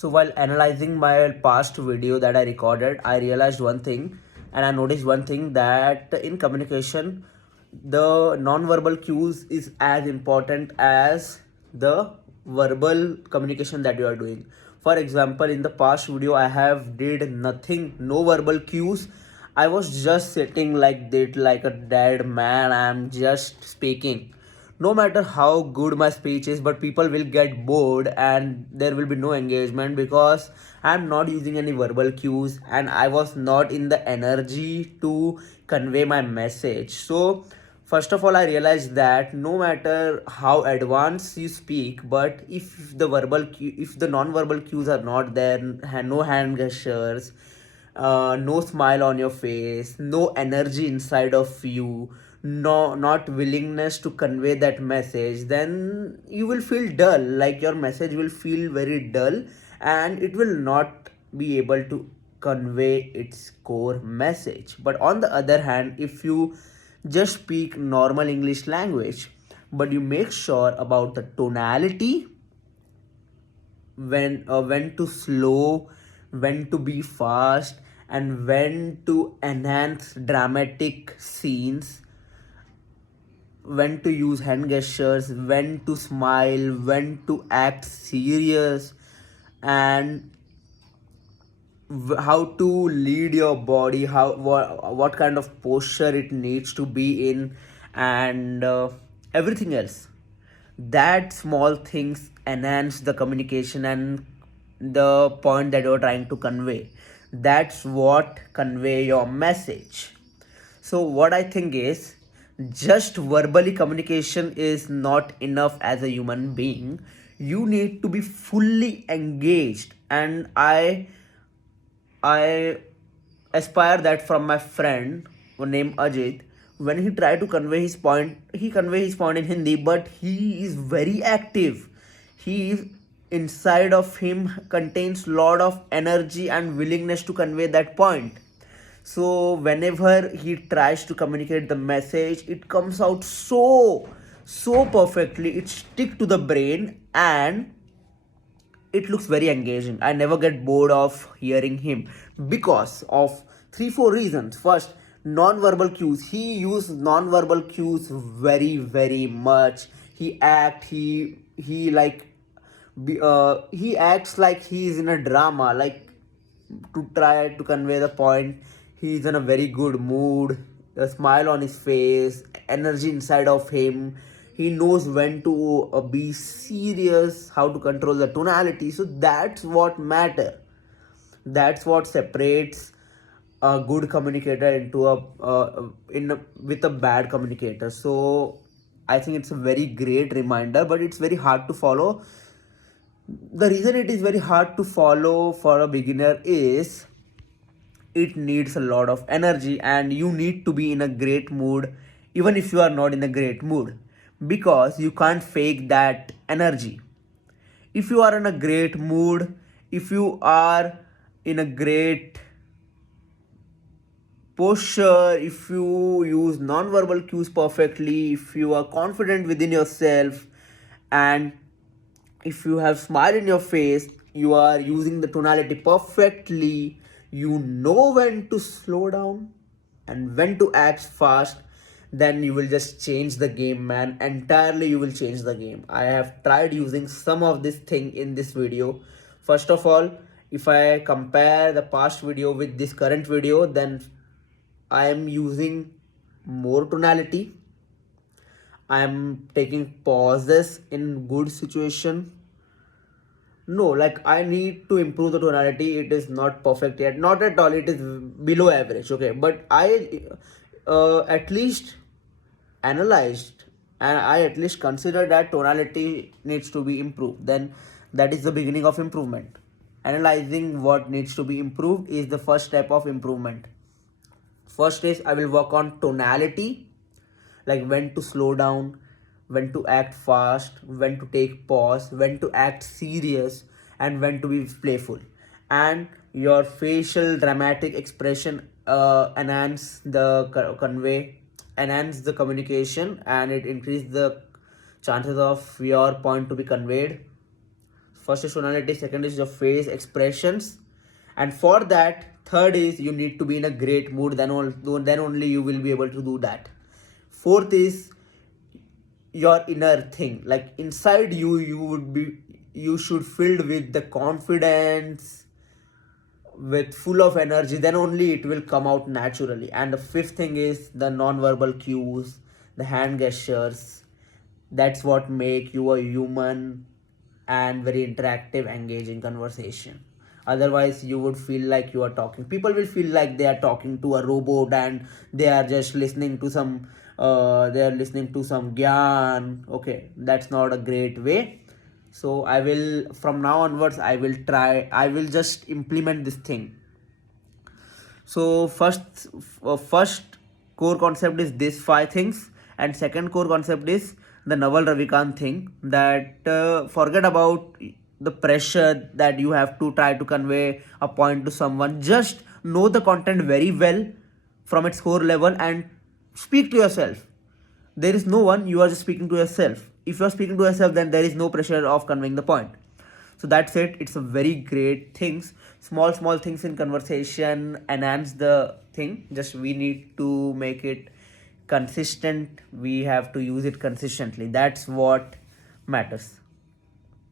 So while analyzing my past video that I recorded, I realized one thing, and I noticed one thing, that in communication, the non-verbal cues is as important as the verbal communication that you are doing. For example, in the past video, I have did nothing, no verbal cues. I was just sitting like that, like a dead man. I'm just speaking, no matter how good my speech is, but people will get bored and there will be no engagement because I'm not using any verbal cues and I was not in the energy to convey my message. So first of all, I realized that no matter how advanced you speak, but if the if the non-verbal cues are not there, no hand gestures, no smile on your face, no energy inside of you, no, not willingness to convey that message, then you will feel dull. Like your message will feel very dull and it will not be able to convey its core message. But on the other hand, if you just speak normal English language, but you make sure about the tonality, when to slow, when to be fast, and when to enhance dramatic scenes, when to use hand gestures, when to smile, when to act serious, and how to lead your body, what kind of posture it needs to be in, and everything else. That small things enhance the communication and the point that you're trying to convey. That's what convey your message. So what I think is, just verbally communication is not enough as a human being. You need to be fully engaged, and I aspire that from my friend named Ajit. When he tried to convey his point, he convey his point in Hindi, but he is very active. He is, inside of him contains lot of energy and willingness to convey that point. So whenever he tries to communicate the message, it comes out so perfectly. It stick to the brain and it looks very engaging. I never get bored of hearing him because of three, four reasons. First, non-verbal cues. He uses non-verbal cues very much. He acts like he is in a drama, like to try to convey the point. He's in a very good mood, a smile on his face, energy inside of him. He knows when to be serious, how to control the tonality. So that's what matter. That's what separates a good communicator into with a bad communicator. So I think it's a very great reminder, but it's very hard to follow. The reason it is very hard to follow for a beginner is it needs a lot of energy and you need to be in a great mood even if you are not in a great mood, because you can't fake that energy. If you are in a great mood, if you are in a great posture, if you use non-verbal cues perfectly, if you are confident within yourself, and if you have smile in your face, you are using the tonality perfectly, you know when to slow down and when to act fast, then you will just change the game, man. Entirely you will change the game. I have tried using some of this thing in this video. First of all, if I compare the past video with this current video, then I am using more tonality. I am taking pauses in good situation. No, like I need to improve the tonality. It is not perfect yet. Not at all. It is below average. Okay, but I at least analyzed and I at least consider that tonality needs to be improved. Then that is the beginning of improvement. Analyzing what needs to be improved is the first step of improvement. First is I will work on tonality, like when to slow down, when to act fast, when to take pause, when to act serious, and when to be playful. And your facial dramatic expression enhance the convey, enhance the communication, and it increase the chances of your point to be conveyed. First is tonality, second is your face expressions, and for that, third is you need to be in a great mood. Then only you will be able to do that. Fourth is your inner thing, like inside you, you should filled with the confidence, with full of energy, then only it will come out naturally. And the fifth thing is the non-verbal cues, the hand gestures. That's what make you a human and very interactive, engaging conversation. Otherwise you would feel like you are talking, people will feel like they are talking to a robot and they are just listening to some gyan. Okay, that's not a great way. So I will, from now onwards, I will just implement this thing. So first core concept is this five things, and second core concept is the Naval Ravikant thing, that forget about the pressure that you have to try to convey a point to someone. Just know the content very well from its core level and speak to yourself. There is no one, you are just speaking to yourself. If you are speaking to yourself, then there is no pressure of conveying the point. So that's it, it's a very great things. Small things in conversation enhance the thing, just we need to make it consistent, we have to use it consistently, that's what matters.